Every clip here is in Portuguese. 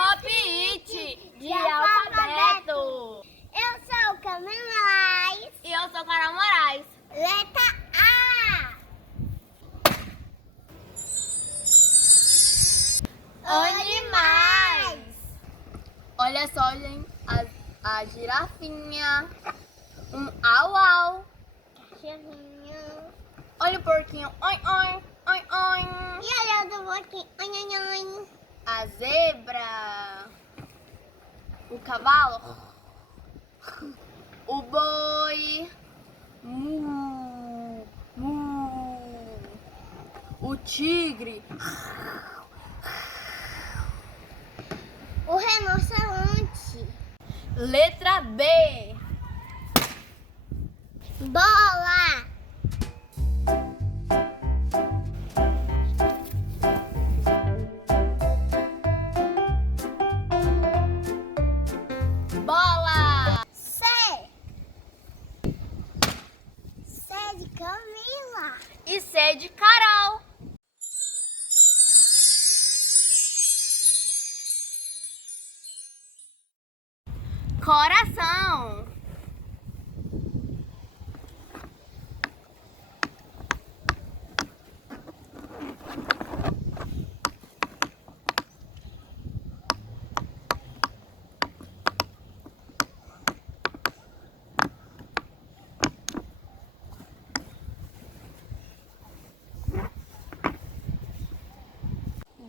Pop It de Alfabeto. Eu sou o Moraes. E eu sou a Moraes. Letra A. Animais. Olha só, gente, a girafinha. Um au-au. Cachorrinho. Olha o porquinho. Oi, oi, oi, oi. E olha do porquinho. Oi, oi, oi. A zebra. O cavalo. O boi. Mu, mu. O tigre. O rinoceronte. Letra B. Bola. Bola. C. C de Camila. E C de Carol. Coração.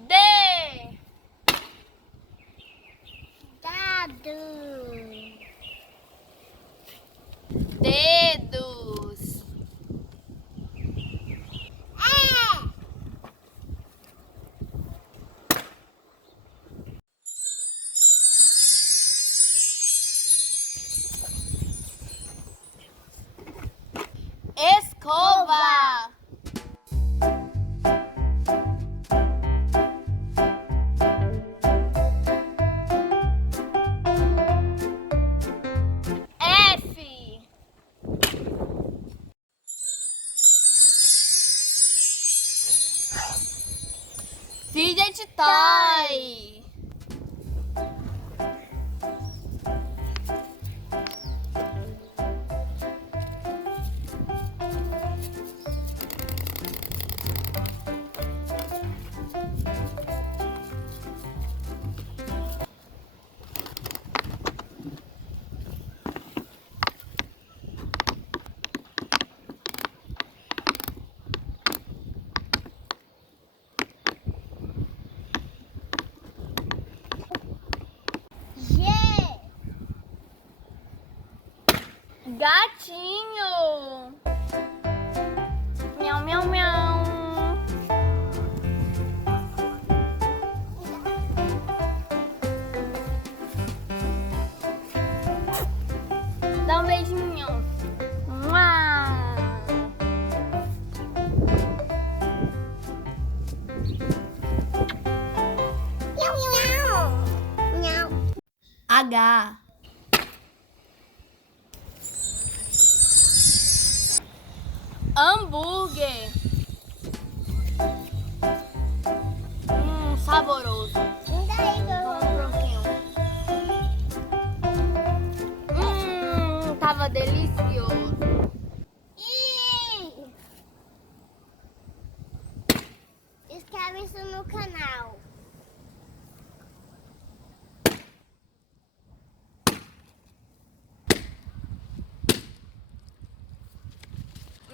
D. Dado. Dedos. Escova. F. Fidget toy. G. Gatinho. Miau, miau, miau. Dá um beijinho. Mua. Miau, miau. Miau. H. Hambúrguer. Saboroso. E daí, Tava delicioso. I. Inscreve-se no canal.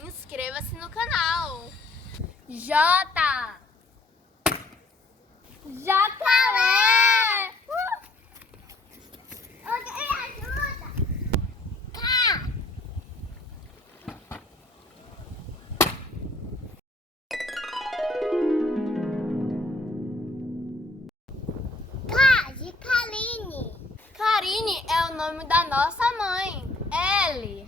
Inscreva-se no canal. J. Jacaré. Alguém ajuda. K. K de Kaline. Karine é o nome da nossa mãe. L.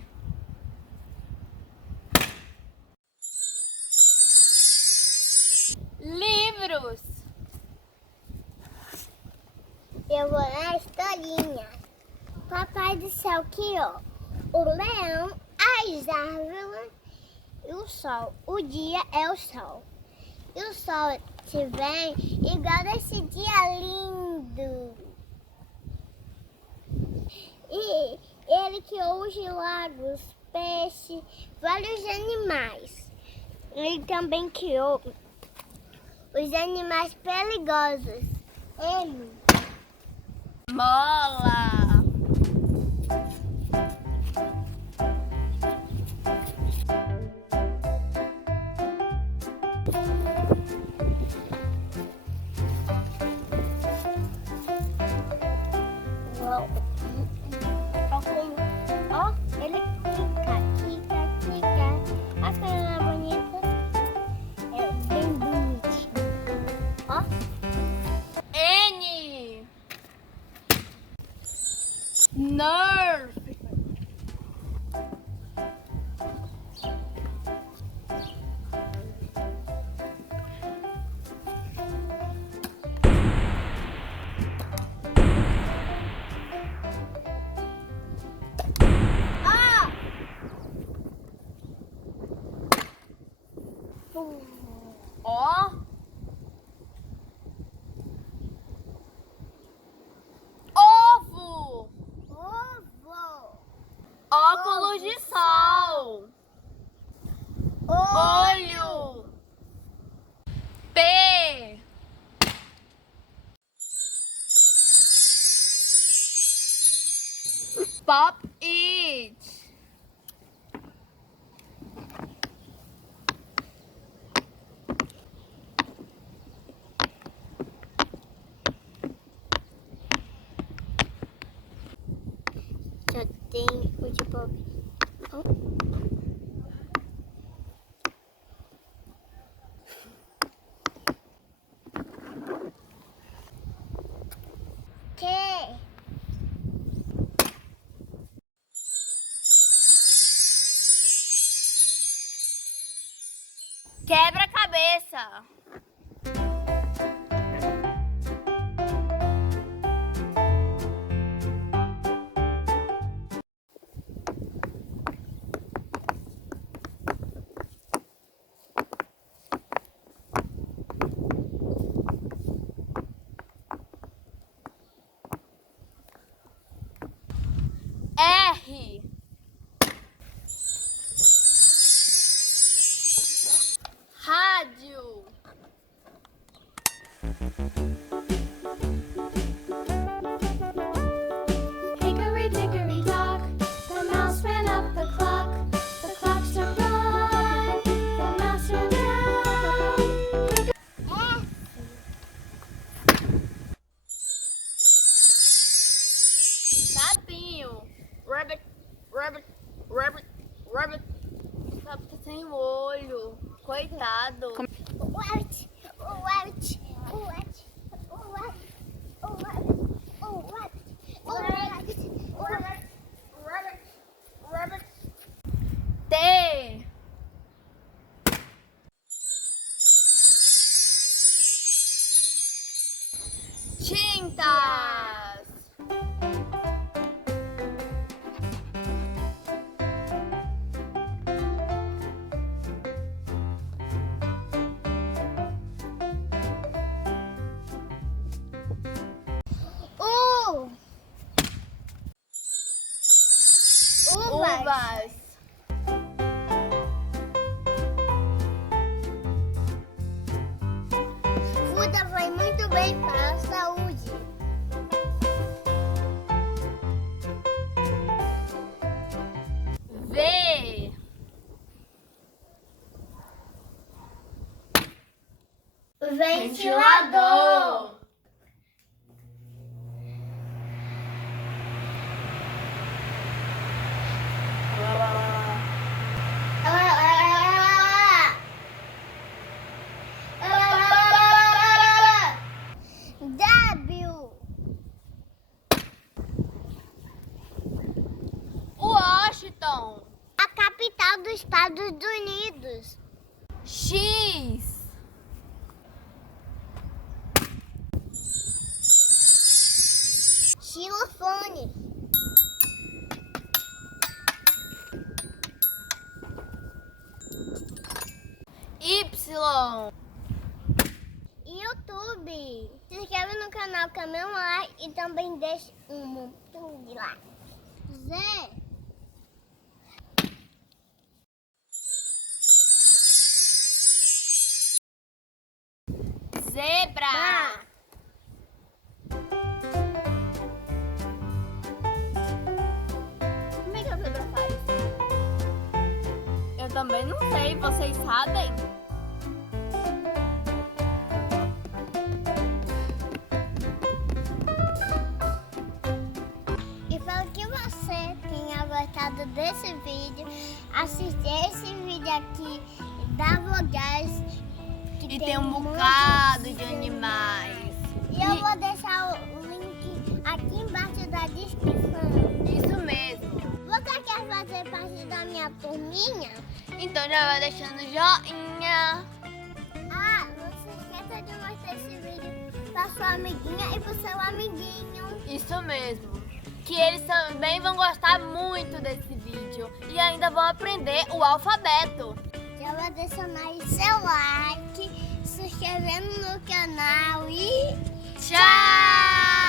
Livros. Eu vou na historinha. Papai do céu criou o leão, as árvores e o sol. O dia é o sol. E o sol Se vem igual esse dia lindo. E ele criou os lagos, peixes, vários animais. Ele também criou os animais perigosos. Ele. Bola. Ó, ele fica. A cara bonita. É bem bonitinho. Ó. N. Nerf. Ó. Ovo. Ovo. Óculos de sol. Olho. P. Pop it. Já tem o de pop. Que? Quebra-cabeça. R. Rádio. Hickory dickory dock, the mouse ran up the clock. The clock struck one, the mouse ran down. Sapinho. Rabbit, rabbit, rabbit, rabbit. Sabe que tem olho. Coitado. What? Rabbit. T. Tintas. Uvas. Fruta vai muito bem para a saúde. V. Ventilador. W. Washington. A capital dos Estados Unidos. X. Xilofone. Y. e YouTube. Se inscreve no canal com meu like e também deixa um montão de like. Z. Zebra. Como é que a zebra faz? Eu também não sei, vocês sabem? Espero que você tenha gostado desse vídeo. Assiste esse vídeo aqui da Moraes. E tem um bocado de animais. E eu vou deixar o link aqui embaixo da descrição. Isso mesmo. Você quer fazer parte da minha turminha? Então já vai deixando joinha. Ah, não se esqueça de mostrar esse vídeo para sua amiguinha e para o seu amiguinho. Isso mesmo. Que eles também vão gostar muito desse vídeo. E ainda vão aprender o alfabeto. Já vou deixando aí seu like, se inscrevendo no canal e Tchau!